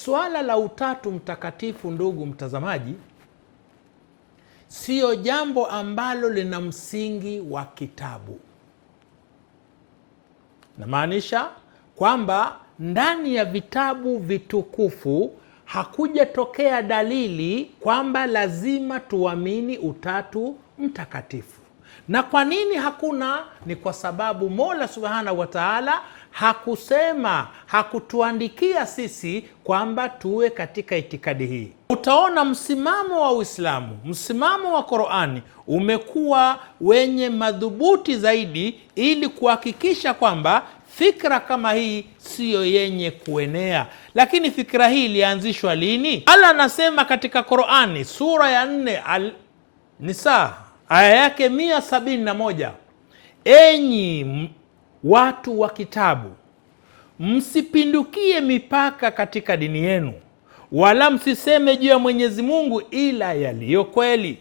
Swala la Utatu Mtakatifu, ndugu mtazamaji, sio jambo ambalo lina msingi wa kitabu. Namaanisha kwamba ndani ya vitabu vitukufu hakujatokea dalili kwamba lazima tuamini Utatu Mtakatifu. Na kwa nini hakuna? Ni kwa sababu Mola Subhanahu wa Ta'ala hakusema, hakutuandikia sisi kwamba tuwe katika itikadi hii. Utaona msimamo wa Uislamu, msimamo wa Qur'ani umekuwa wenye madhubuti zaidi ili kuhakikisha kwamba fikra kama hii siyo yenye kuenea. Lakini fikra hii ilianzishwa lini? Allah anasema katika Qur'ani sura ya 4 An-Nisa aya yake 171, enyi watu wa kitabu, msipindukie mipaka katika dini yenu, wala msiseme juu ya Mwenyezi Mungu ila yaliyo kweli.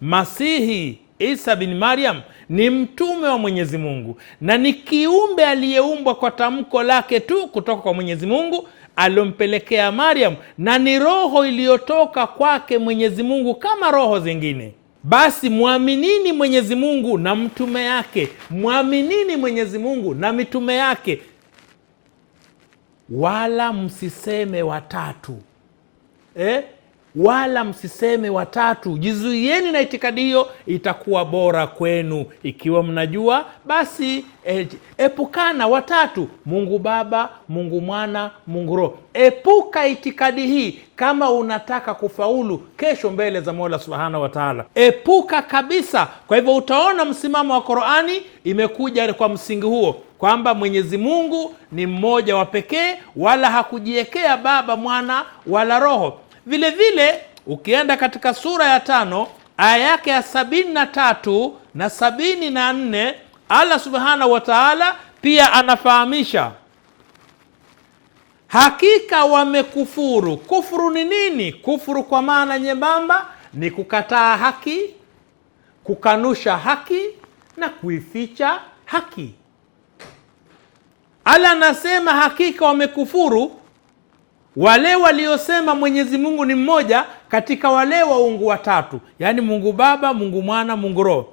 Masihi Isa bin Maryam ni mtume wa Mwenyezi Mungu na ni kiumbe aliyeumbwa kwa tamko lake tu kutoka kwa Mwenyezi Mungu aliompelekea Maryam, na ni roho iliyotoka kwake Mwenyezi Mungu kama roho zingine. Basi muaminini Mwenyezi Mungu na mtume yake, muaminini Mwenyezi Mungu na mitume yake, wala msiseme watatu. Wala msiseme watatu. Jizuieni na itikadi hiyo, itakuwa bora kwenu. Ikiwa mnajua basi epukana watatu: Mungu Baba, Mungu Mwana, Mungu Roho. Epuka itikadi hii kama unataka kufaulu kesho mbele za Mola Subhanahu wa Ta'ala. Epuka kabisa. Kwa hivyo utaona msimamo wa Qur'ani imekuja kwa msingi huo, kwamba Mwenyezi Mungu ni mmoja wa pekee, wala hakujiwekea Baba, Mwana wala Roho. Vile vile ukienda katika sura ya 5 aya yake ya 73 na 74, Allah Subhanahu wa Ta'ala pia anafahamisha, hakika wamekufuru. Kufuru ni nini? Kufuru kwa maana nyembamba ni kukataa haki, kukanusha haki na kuificha haki. Allah anasema hakika wamekufuru wale waliosema Mwenyezi Mungu ni mmoja katika wale waungu watatu, yaani Mungu Baba, Mungu Mwana, Mungu Roho,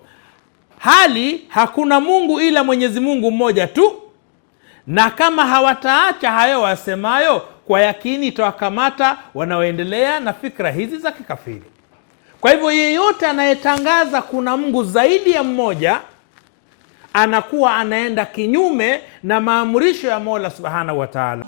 hali hakuna Mungu ila Mwenyezi Mungu mmoja tu. Na kama hawataacha hayo wasemayo, kwa yakini itawakamata wanaoendelea na fikra hizi za kikafiri. Kwa hivyo yeyote anayetangaza kuna Mungu zaidi ya mmoja anakuwa anaenda kinyume na maamrisho ya Mola Subhanahu wa Ta'ala.